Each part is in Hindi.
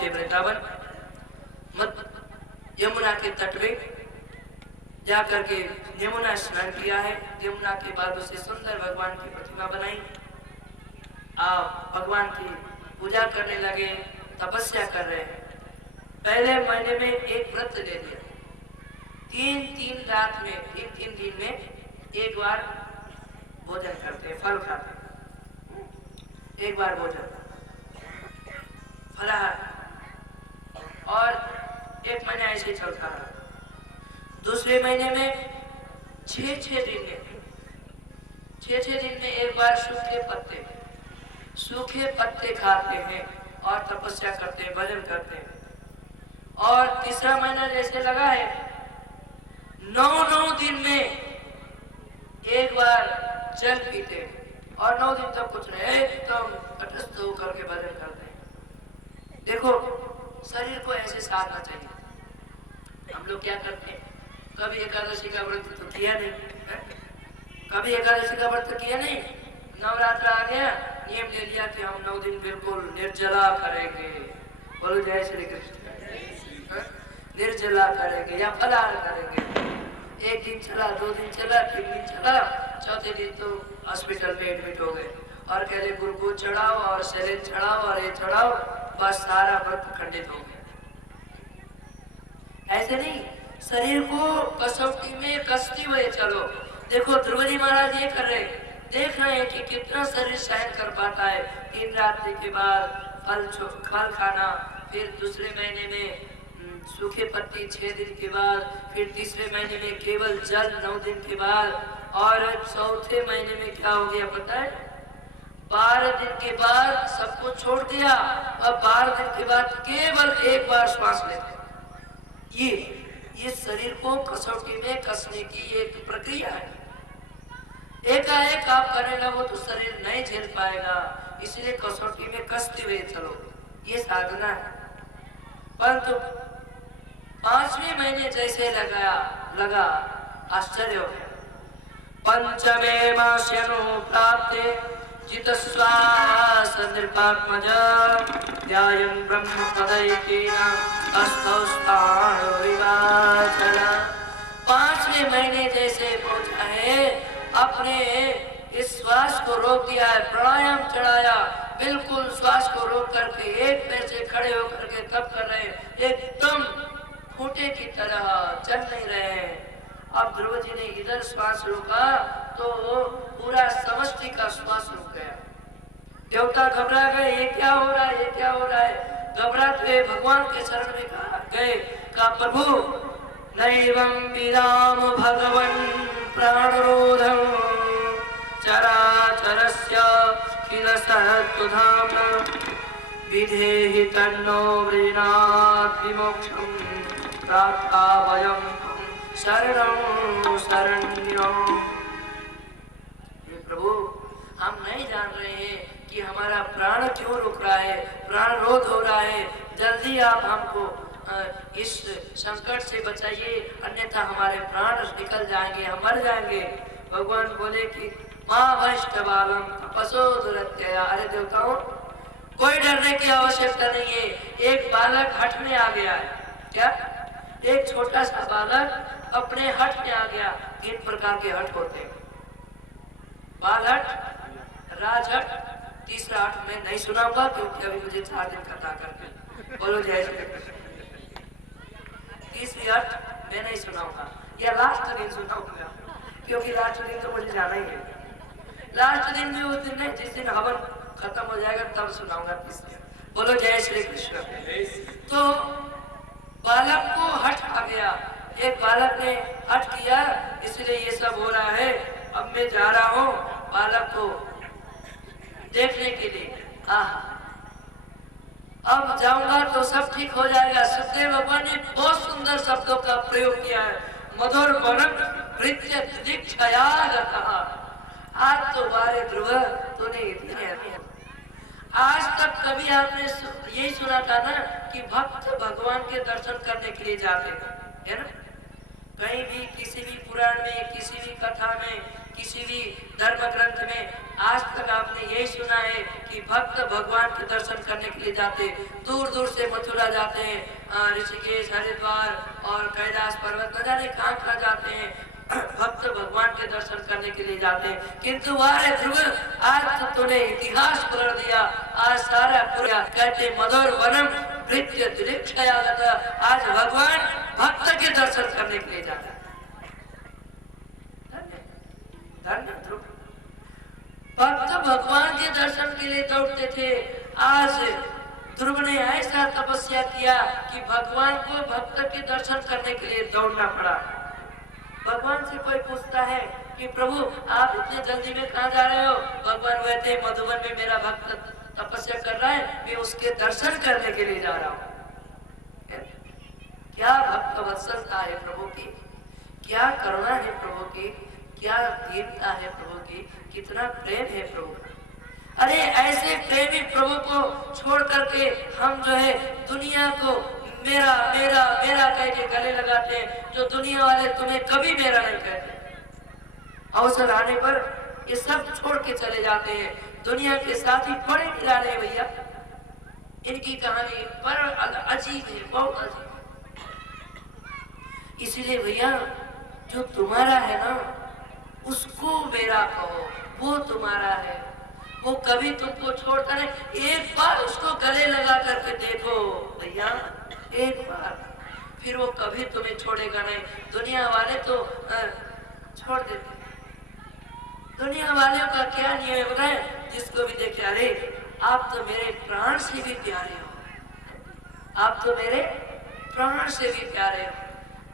पहुंचे वृंदावन। यमुना के तट पे जाकर के यमुना स्नान किया है। यमुना के बाद उसे सुंदर भगवान की प्रतिमा बनाई। आप भगवान की पूजा करने लगे, तपस्या कर रहे हैं। पहले महीने में एक व्रत ले लिया, 3 रात में 3 दिन में एक बार भोजन करते हैं, फल खाते हैं, एक बार भोजन फलाहार, और 1 महीना ऐसे चलता रहा। दूसरे महीने में 6 दिन में एक बार सूखे पत्ते खाते हैं और तपस्या करते हैं, भजन करते हैं। और तीसरा महीना जैसे लगा है, 9 दिन में एक बार जल पीते हैं और 9 दिन तक कुछ नहीं, एकदम तटस्थ होकर के भजन करते हैं। देखो, शरीर को ऐसे साधना चाहिए। हम लोग क्या करते हैं, कभी एकादशी का व्रत तो किया नहीं है? कभी एकादशी का व्रत किया नहीं, नवरात्र आ गया, नियम ले लिया कि हम 9 दिन बिल्कुल निर्जला करेंगे। बोलो जय श्री कृष्ण। निर्जला करेंगे या फलाहार करेंगे। 1 दिन चला, 2 दिन चला, 3 दिन चला, चौथे दिन तो हॉस्पिटल में एडमिट हो गए और कह रहे गुरुको चढ़ाओ और शरीर चढ़ाओ और ये चढ़ाओ, बस सारा व्रत खंडित हो गया। ऐसे नहीं, शरीर को कसौटी में कसते हुए चलो। देखो ध्रुव जी महाराज ये कर रहे, देख रहे हैं कि कितना शरीर सहन कर पाता है। 3 रात्रि के बाद फल खाना, फिर दूसरे महीने में सूखे पत्ती 6 दिन के बाद, फिर तीसरे महीने में केवल जल 9 दिन के बाद, और चौथे महीने में क्या हो गया पता है, 12 दिन के बाद सब कुछ छोड़ दिया और 12 दिन के बाद केवल एक बार श्वास लेते। ये शरीर को कसौटी में कसने की एक प्रक्रिया है। एकाएक आप करने लगो तो शरीर नहीं झेल पाएगा, इसलिए कसौटी में कसते हुए चलो, ये साधना है। परंतु 5वें महीने जैसे लगा आश्चर्य हो गया। पंचमे मास्यनु प्राप्ते जितश्वास नृपात्मज ध्यायन् ब्रह्म पदैकेन अस्थौ स्थाण विवाचन। 5वें महीने जैसे पहुंचा है, अपने इस श्वास को रोक दिया है, प्राणायाम चढ़ाया, बिल्कुल श्वास को रोक करके एक पैर से खड़े होकर के तब कर रहे, एकदम खूंटे की तरह चल नहीं रहे हैं। अब ध्रुव जी ने इधर श्वास रोका तो पूरा समष्टि का श्वास रुक गया। देवता घबरा गए, ये क्या हो रहा है, ये क्या हो रहा है। घबराते हुए भगवान के शरण में गए, कहा प्रभु नैवं विराम भगवन् प्राणरोधं चराचरस्य किल सहस्रधाम्ना विधेहि तन्नो वृणात् विमोक्षं प्रार्थावयं शरणं शरण्यं। प्रभु हम नहीं जान रहे हैं कि हमारा प्राण क्यों रुक रहा है, प्राण रोध हो रहा है, जल्दी आप हमको इस संकट से बचाइए, अन्यथा हमारे प्राण निकल जाएंगे, हम मर जाएंगे। भगवान बोले कि मां वैष्णवालम तपसो दुरत्यया। अरे देवताओं, कोई डरने की आवश्यकता नहीं है। एक बालक हठ में आ गया है। क्या? एक छोटा सा बालक अपने हठ में आ गया। 3 प्रकार के हठ होते हैं, बाल हठ, राजहठ, तीसरा हठ मैं नहीं सुनाऊंगा क्योंकि अभी मुझे 4 दिन कथा करके। बोलो जय श्री कृष्ण। तीसरी हठ मैं नहीं सुनाऊंगा, या लास्ट दिन सुनाऊंगा क्योंकि लास्ट दिन तो मुझे जाना ही है। लास्ट दिन भी उस दिन नहीं, जिस दिन हवन खत्म हो जाएगा तब सुनाऊंगा तीसरी। बोलो जय श्री कृष्ण। तो बालक को हठ आ गया, एक बालक ने हठ किया, इसलिए ये सब हो रहा है। अब मैं जा रहा हूँ बालक को देखने के लिए। अब जाऊंगा तो सब ठीक हो जाएगा। सुखदेव भगवान ने बहुत सुंदर शब्दों का प्रयोग किया है। मधुर वरक भृत्य दीक्षया कहा। आज तो बारे ध्रुव तूने इतनी, आज तक कभी आपने यही सुना था ना कि भक्त भगवान के दर्शन करने के लिए जाते हैं, है ना? कहीं भी किसी भी पुराण में, किसी भी कथा में, किसी भी धर्म ग्रंथ में आज तक आपने यही सुना है कि भक्त भगवान के दर्शन करने के लिए जाते, दूर दूर से मथुरा जाते हैं, ऋषिकेश, हरिद्वार और कैलाश पर्वत न जाने कहाँ कहाँ जाते हैं, भक्त भगवान के दर्शन करने के लिए जाते हैं। किंतु वारे ध्रुव, आज तो तूने इतिहास पलट दिया, आज सारा पूरा कहते मधुर वनम भृत्य दिलीक्षयागत, आज भगवान भक्त के दर्शन करने के लिए जाता है। धन्य ध्रुव, भक्त भगवान के दर्शन के लिए दौड़ते थे। आज ध्रुव ने ऐसा तपस्या किया कि भगवान को भक्त के दर्शन करने के लिए दौड़ना पड़ा। भगवान से कोई पूछता है कि प्रभु आप इतने जल्दी में कहाँ जा रहे हो? भगवान कहते हैं मधुबन में मेरा भक्त तपस्या कर रहा है, मैं उसके दर्शन करने के लिए जा रहा हूँ। क्या भक्त वत्सलता है प्रभु की, क्या करुणा है प्रभु की, क्या दीनता है प्रभु की, कितना प्रेम है प्रभु। अरे ऐसे प्रेमी प्रभु को छोड़ करके हम जो है दुनिया को मेरा मेरा मेरा कह के गले लगाते हैं, जो दुनिया वाले तुम्हें कभी मेरा नहीं कहते। अवसर आने पर ये सब छोड़ के चले जाते हैं, दुनिया के साथ ही बड़े निराले भैया। इनकी कहानी पर अजीब है, बहुत अजीब। इसीलिए भैया जो तुम्हारा है ना उसको मेरा कहो, वो तुम्हारा है, वो कभी तुमको छोड़ता नहीं। एक बार उसको गले लगा करके देखो भैया, एक बार, फिर वो कभी तुम्हें छोड़ेगा नहीं। दुनिया वाले तो छोड़ देते। दुनिया वालों का क्या नियम होता है, जिसको भी देखे अरे आप तो मेरे प्राण से भी प्यारे हो, आप तो मेरे प्राण से भी प्यारे हो।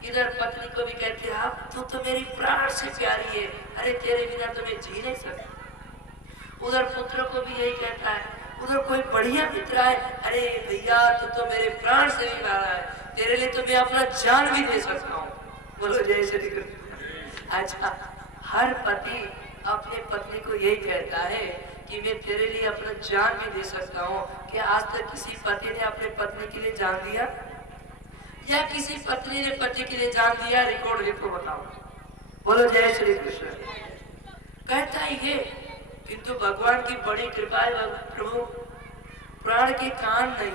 इधर पत्नी को भी कहते हैं आप तो मेरी प्राण से प्यारी है, अरे तेरे बिना तो मैं जी नहीं सकता। उधर पुत्र को भी यही कहता है, उधर कोई बढ़िया मित्र है, अरे भैया तो मेरे प्राण से भी प्यारा है, तेरे लिए तो मैं अपना जान भी दे सकता हूँ। बोलो जय श्री कृष्ण। अच्छा, हर पति अपने पत्नी को यही कहता है कि मैं तेरे लिए अपना जान भी दे सकता हूँ। क्या आज तक किसी पति ने अपने पत्नी के लिए जान दिया, या किसी पत्नी ने पति के लिए जान दिया? रिकॉर्ड लिखो, बताओ। बोलो जय श्री कृष्ण। कहता ही है, किंतु भगवान की बड़ी कृपा है प्रभु, प्राण के कान नहीं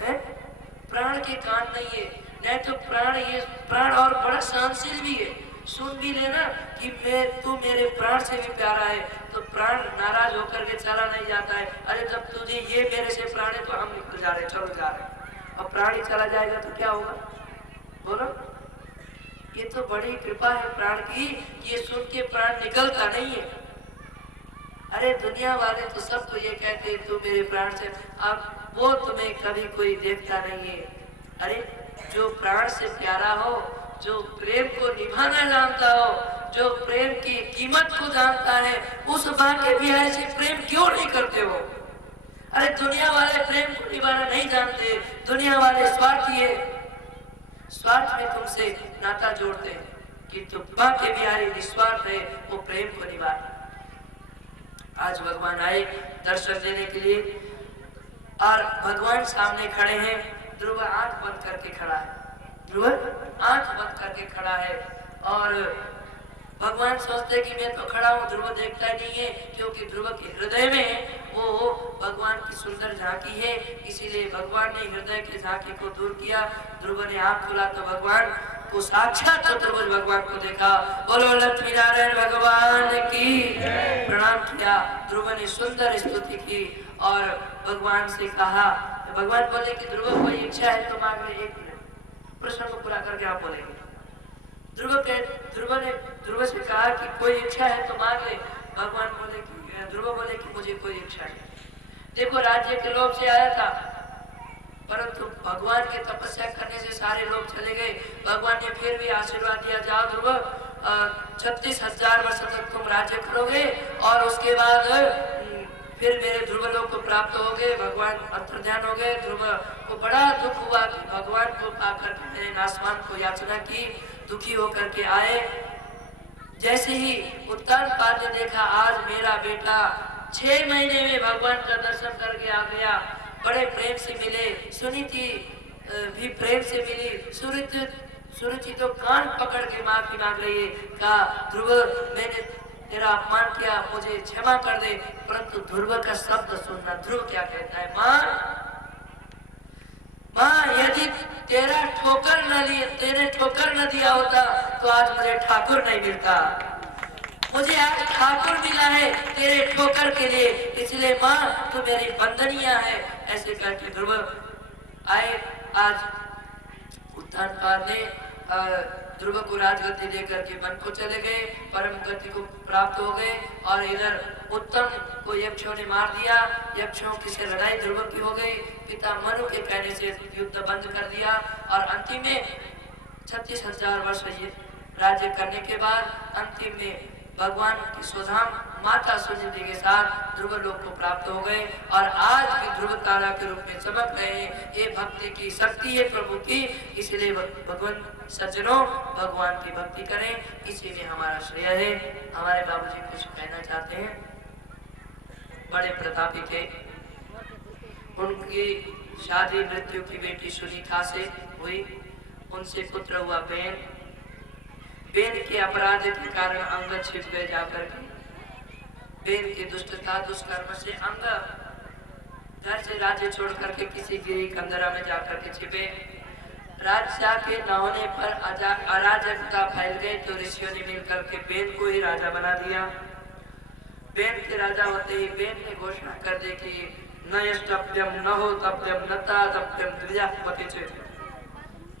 है, प्राण के कान नहीं है, नहीं तो प्राण, ये प्राण और बड़ा सहनशील भी है, सुन भी लेना कि मैं तू मेरे प्राण से भी प्यारा है, तो प्राण नाराज होकर के चला नहीं जाता है। अरे जब तुझे ये मेरे से प्राण है तो हम निकल जा रहे, चलो जा रहे। अब प्राण ही चला जाएगा तो क्या होगा? बोलो, ये तो बड़ी कृपा है प्राण की, ये सुन के प्राण निकलता नहीं है। अरे दुनिया वाले तो सबको ये कहते हैं तू मेरे प्राण से, अब वो तुम्हें कभी कोई देखता नहीं है। अरे जो प्राण से प्यारा हो, जो प्रेम को निभाना जानता हो, जो प्रेम की कीमत को जानता है, उस बाके बिहार से प्रेम क्यों नहीं करते हो? अरे दुनिया वाले प्रेम को निभाना नहीं जानते, दुनिया वाले स्वार्थी है, स्वार्थ में तुमसे नाता जोड़ते हैं, किंतु बाके बिहारी निस्वार्थ है, वो प्रेम को निभाते। आज भगवान आए दर्शन देने के लिए और भगवान सामने खड़े हैं। ध्रुव आंख बंद करके खड़ा है, ध्रुव आंख बंद करके खड़ा है और भगवान सोचते कि मैं तो खड़ा हूँ, ध्रुव देखता नहीं है, क्योंकि ध्रुव के हृदय में वो भगवान की सुंदर झांकी है, इसीलिए भगवान ने हृदय की झांकी को दूर किया। ध्रुव ने आंख खुला तो भगवान को साक्षात चतुर्भुज भगवान को देखा। बोलो लक्ष्मी नारायण भगवान की। प्रणाम किया, ध्रुव ने सुंदर स्तुति की और भगवान से कहा, भगवान बोले कि ध्रुव कोई इच्छा है तो मांग ले। एक मिनट, प्रश्न को पूरा करके आप बोलेंगे। ध्रुव ने ध्रुव से कहा कि कोई इच्छा है तो मांग ले। भगवान बोले कि ध्रुव बोले कि मुझे कोई इच्छा नहीं। देखो राज्य के लोभ से आया था, परंतु भगवान की तपस्या करने से सारे लोग चले गए। भगवान ने फिर भी आशीर्वाद दिया, जाओ ध्रुव 36,000 वर्ष तक तुम राज्य करोगे और उसके बाद फिर मेरे ध्रुव लोग को प्राप्त हो गए। भगवान अंतर्ध्यान हो गए। ध्रुव को बड़ा दुख हुआ कि भगवान को पाकर मैंने नासमान को याचना की, दुखी होकर के आए। जैसे ही उत्तानपाद ने देखा आज मेरा बेटा 6 महीने में भगवान का दर्शन करके आ गया, बड़े प्रेम से मिले, सुनीति भी प्रेम से मिली, सुरुचि तो कान पकड़ के माफी मांग रही है। कहा ध्रुव मैंने तेरा अपमान किया, मुझे क्षमा कर दे। परंतु ध्रुव का शब्द सुनना, ध्रुव क्या कहता है, माँ माँ यदि तेरे ठोकर न दिया होता तो आज मुझे ठाकुर नहीं मिलता। मुझे आज ठाकुर मिला है तेरे ठोकर के लिए, इसलिए माँ तू मेरी बंदनिया है। ऐसे करके ध्रुव आए। आज उत्तानपाद ने ध्रुव को राजगद्दी लेकर के वन को चले गए, परम गति को प्राप्त हो गए। और इधर उत्तम को यक्षों ने मार दिया, यक्षों की से लड़ाई ध्रुव की हो गई। पिता मनु के कहने से युद्ध बंद कर दिया और अंतिम में 36,000 वर्ष ये राज्य करने के बाद अंतिम में भगवान की स्वधाम माता सुनिधि के साथ ध्रुव लोक को प्राप्त हो गए और आज भी ध्रुव तारा के रूप में चमक रहे हैं। ये भक्ति की शक्ति है प्रभु की, इसलिए भगवान सज्जनों भगवान की भक्ति करें, इसी में हमारा श्रेय है। हमारे बाबूजी कुछ कहना चाहते हैं। बड़े प्रतापी थे, उनकी शादी मृत्यु की बेटी सुनीता से हुई, उनसे पुत्र हुआ बेन। बेन के अपराध के कारण अंग छिप गए जाकर के। बेन की दुष्टता दुष्कर्म से अंग घर से राज्य छोड़ करके किसी गिरी कंदरा में जाकर के छिपे। राजा के न होने पर अराजकता फैल गई तो ऋषियों ने मिलकर के बेन को ही राजा बना दिया। बेन के राजा होते ही बेन ने घोषणा कर दी कि न यष्टभ्यम न हो तप्यम न ताप्यम द्विजापति,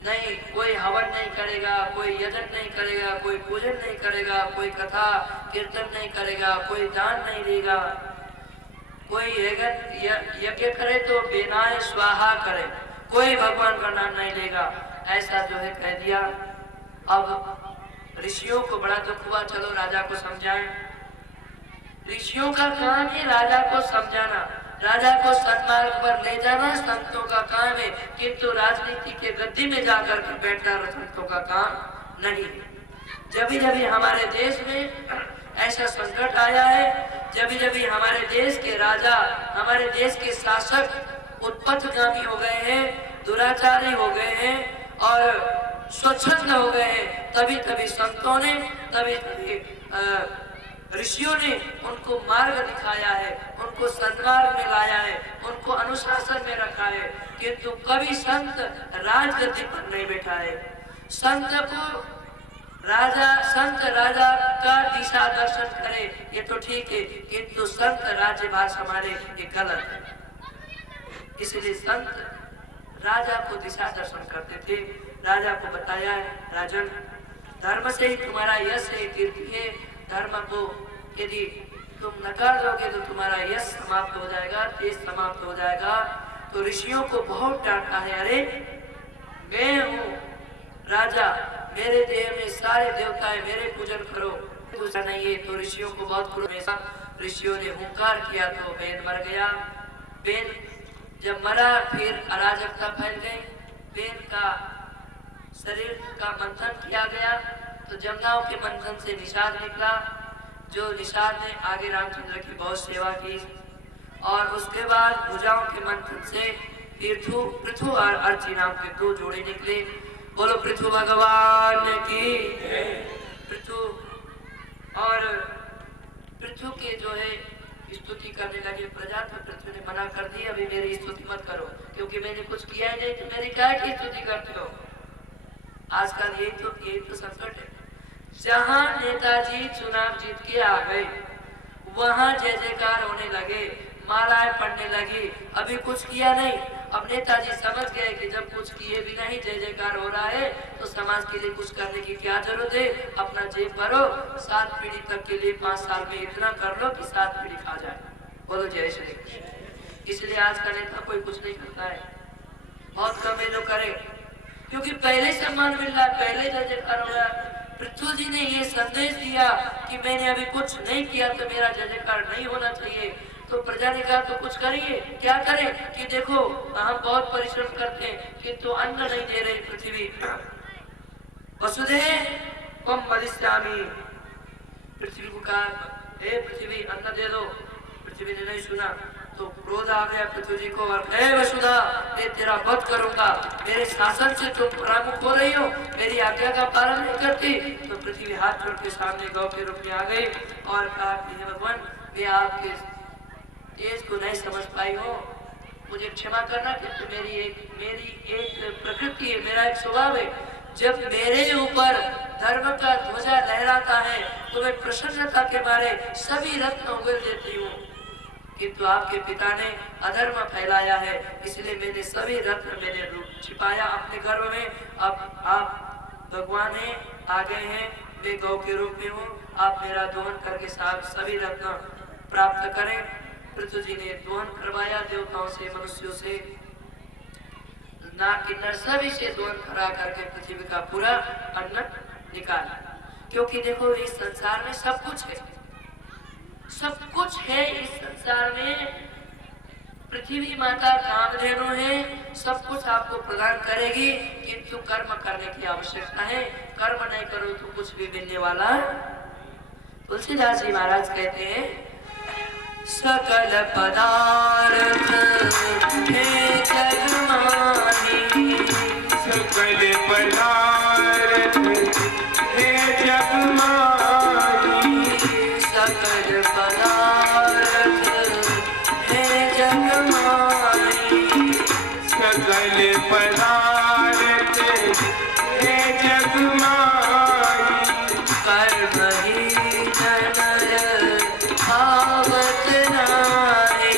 नहीं कोई हवन नहीं करेगा, कोई यजन नहीं करेगा, कोई पूजन नहीं करेगा, कोई कथा कीर्तन नहीं करेगा, कोई दान नहीं देगा, कोई यज्ञ करे तो बेनाय स्वाहा करे, कोई भगवान का नाम नहीं लेगा। ऐसा जो है कह दिया। अब ऋषियों को बड़ा दुख हुआ, चलो राजा को समझाएं। ऋषियों का काम है राजा को समझाना, राजा को सन्मार्ग पर ले जाना संतों का काम है, किंतु राजनीति के गद्दी में जाकर के बैठना संतों का काम नहीं। जब जब हमारे देश में ऐसा संकट आया है, जब हमारे देश के राजा, हमारे देश के शासक उत्पथगामी हो गए हैं, दुराचारी हो गए हैं और स्वच्छंद हो गए हैं, तभी संतों ने, तभी ऋषियों ने उनको मार्ग दिखाया है, उनको सन्मार्ग में लाया है, उनको अनुशासन में रखा है। किंतु कभी संत राजगद्दी पर नहीं बैठा है। संत राजा का दिशा दर्शन करे ये तो ठीक है, किंतु संत राज्यभार संभाले ये गलत है। इसलिए संत राजा को दिशा दर्शन करते थे। राजा को बताया है, राजन धर्म से ही तुम्हारा यश है, कीर्ति है। धर्म को यदि तुम नकार दोगे तो तुम्हारा यश समाप्त हो जाएगा, तेज समाप्त हो जाएगा। तो ऋषियों को बहुत डांटा है, अरे मैं हूँ राजा, मेरे देह में सारे देवता है, मेरे पूजन करो, दूसरा नहीं है। तो ऋषियों को बहुत क्रोध, ऋषियों ने हुंकार किया तो बेन मर गया। बेन जब मरा फिर अराजकता फैल गई, बेन का शरीर का मंथन किया गया तो जमुनाओं के मंथन से निषाद निकला। जो निषाद ने आगे रामचंद्र की बहुत सेवा की और उसके बाद भुजाओं के मंथन से पृथु और अर्ची नाम के 2 जोड़े निकले। बोलो पृथु भगवान की। पृथु और पृथु के जो है स्तुति करने लगे प्रजा, तो पृथु ने मना कर दी, अभी मेरी स्तुति मत करो, क्योंकि मैंने कुछ किया ही नहीं, तो मेरी क्या की स्तुति करते हो। आजकल यही तो संकट है। जहां नेताजी चुनाव जीत के आ गए वहां जय जयकार होने लगे, मालाएं पड़ने लगी, अभी कुछ किया नहीं। अब नेताजी समझ गए कि जब कुछ किए भी नहीं जय जयकार हो रहा है तो समाज के लिए कुछ करने की क्या जरूरत है। अपना जेब भरो, 7 पीढ़ी तक के लिए 5 साल में इतना कर लो कि 7 पीढ़ी खा जाए। बोलो जय श्री कृष्ण। इसलिए आज का नेता कोई कुछ नहीं करता है, बहुत कम है जो करे, क्योंकि पहले सम्मान मिल रहा है, पहले जय जयकार हो रहा है। पृथ्वी जी ने ये संदेश दिया कि मैंने अभी कुछ नहीं किया तो मेरा जय जयकार नहीं होना चाहिए। तो प्रजा ने कहा तो कुछ करिए, क्या करें कि देखो हम बहुत परिश्रम करते हैं किंतु अन्न नहीं दे रही पृथ्वी। वसुदेव मदिष्यामि, पृथ्वी को कहा हे पृथ्वी अन्न दे दो। पृथ्वी ने नहीं सुना, तो क्रोध आ गया पृथ्वी जी को और हे वसुधा, मैं तेरा वध करूंगा, मेरे शासन से तुम परामुख हो रही हो, मेरी आज्ञा का पालन नहीं करती। तो पृथ्वी हाथ जोड़ के सामने गौ के रूप में आ गई और कहा कि हे भगवान, मैं आपके तेज को नहीं समझ पाई हो, मुझे क्षमा करना, क्योंकि मेरी एक प्रकृति है, मेरा एक स्वभाव है, जब मेरे ऊपर धर्म का ध्वजा लहराता है तो मैं प्रसन्नता के मारे सभी रत्न उगल देती हूँ, किंतु आपके पिता ने अधर्म फैलाया है, इसलिए मैंने सभी रत्न मैंने छिपाया अपने गर्भ में। अब आप भगवान है, आ गए हैं, मैं गौ के रूप में हूँ, आप मेरा दोहन करके सभी रत्न प्राप्त करें। पृथ्वी जी ने दोहन करवाया देवताओं से, मनुष्यों से, नाग की सभी से दोहन करा करके पृथ्वी का पूरा अन्न निकाला। क्योंकि देखो इस संसार में सब कुछ है, सब कुछ है इस संसार में। पृथ्वी माता कामधेनु है, सब कुछ आपको प्रदान करेगी, किंतु कर्म करने की आवश्यकता है। कर्म नहीं करो तो कुछ भी मिलने वाला। तुलसीदास जी महाराज कहते हैं, सकल पदार्थ है जग माही, सकल पदार्थ है जग माही, सकल पदार्थ है जग माही, सकल पदार्थ है जग माही, कर्म ही नर भावत नाहि,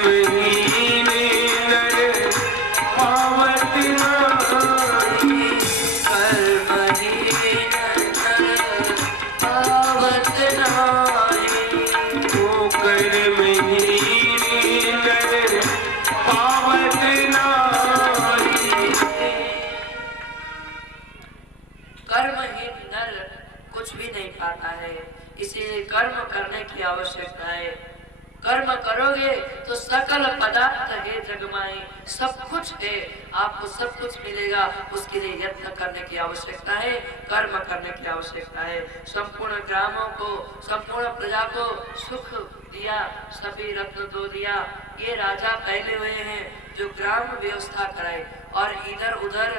कर्महीन नर पावत नाहि, कर्महीन नर भावत नाहि। ओ कर्महीन नर पावत नाहि। कर्महीन नर कुछ भी नहीं पाता है, इसीलिए कर्म करने की आवश्यकता है। कर्म करोगे तो सकल पदार्थ है जगमाई, सब कुछ है, आपको सब कुछ मिलेगा, उसके लिए यत्न करने की आवश्यकता है, कर्म करने की आवश्यकता है। संपूर्ण ग्रामों को, संपूर्ण प्रजा को सुख दिया, सभी रत्न दो दिया। ये राजा पहले हुए हैं जो ग्राम व्यवस्था कराए और इधर उधर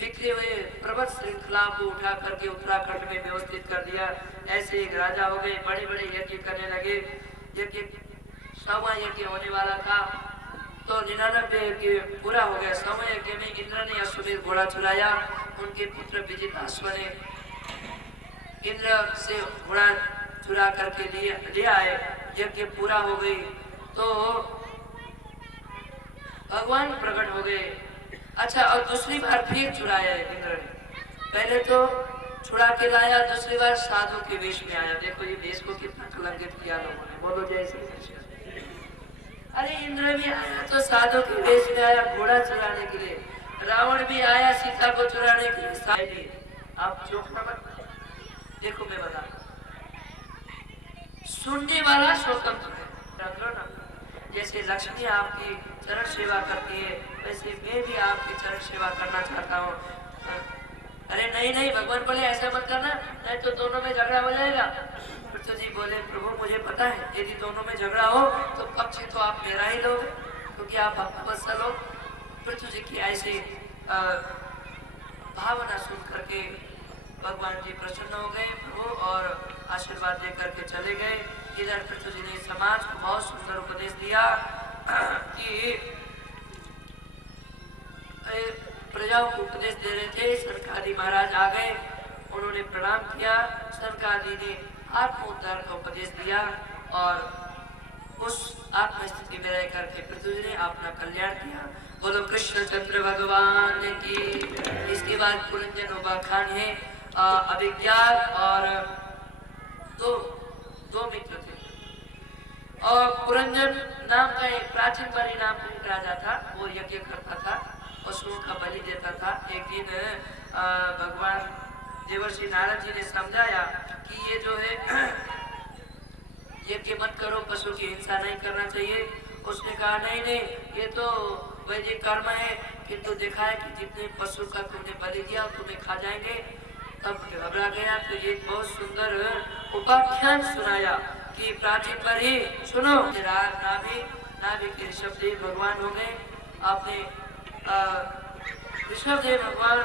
बिखरे हुए पर्वत श्रृंखला को उठा करके उत्तराखंड में व्यवस्थित कर दिया। ऐसे एक राजा हो गए, बड़े बड़े यज्ञ करने लगे। यज्ञ 100वां यज्ञ होने वाला था तो 99 यज्ञ पूरा हो गया। 100वें यज्ञ में इंद्र ने अश्वमेध घोड़ा चुराया, उनके पुत्र विजिताश्व ने इंद्र से घोड़ा चुरा करके ले आए। यज्ञ पूरा हो गई तो भगवान प्रकट हो गए। अच्छा, और दूसरी बार फिर चुराया इंद्र ने, पहले तो छुड़ा के लाया, दूसरी बार साधु के वेश में आया। देखो ये वेश को कितना कलंकित किया लोगों ने, बोलो जय श्री कृष्ण। अरे इंद्र भी आया तो साधु के वेश में आया घोड़ा चुराने के लिए, रावण भी आया सीता को चुराने के लिए। आप चौंकना मत, देखो मैं बता, सुनने वाला स्वतंत्र है, ना। जैसे लक्ष्मी आपकी चरण सेवा करती है, वैसे मैं भी आपकी चरण सेवा करना चाहता हूँ। अरे नहीं नहीं, भगवान बोले ऐसा मत करना, नहीं तो दोनों में झगड़ा हो जाएगा। पृथ्वी जी बोले, प्रभु मुझे पता है यदि दोनों में झगड़ा हो तो पक्ष तो आप मेरा ही लोगे, क्योंकि आप भक्तवत्सल हो। पृथ्वी जी की ऐसी भावना सुन करके भगवान जी प्रसन्न हो गए प्रभु और आशीर्वाद दे करके चले गए। इधर पृथ्वी जी ने समाज को बहुत सुंदर उपदेश दिया कि प्रजाओं को उपदेश दे रहे थे। सरकारी महाराज आ गए, उन्होंने प्रणाम किया। सरकारी ने आत्म उद्धार का उपदेश दिया और उस आत्म स्थिति में रह करके पृथ्वी ने अपना कल्याण किया। बोलो कृष्णचंद्र भगवान की। इसके बाद पुरंजन उबाखान है, अभिज्ञान और दो मित्र थे। और पुरंजन नाम का एक प्राचीन बलि नाम का एक राजा था, वो यज्ञ करता था, पशुओं का बलि देता था। एक दिन भगवान देवर्षि नारद जी ने समझाया कि ये जो है यज्ञ मत करो, पशु की हिंसा नहीं करना चाहिए। उसने कहा नहीं नहीं, ये तो वैदिक कर्म है, किंतु देखा है कि जितने पशु का तुमने बलि दिया तुम्हें खा जाएंगे। तब घबरा गया तो ये बहुत सुंदर उपाख्यान सुनाया कि प्राचीन पर ही सुनो नाभि नाभि के ऋषभदेव भगवान हो गए। आपने ऋषभदेव भगवान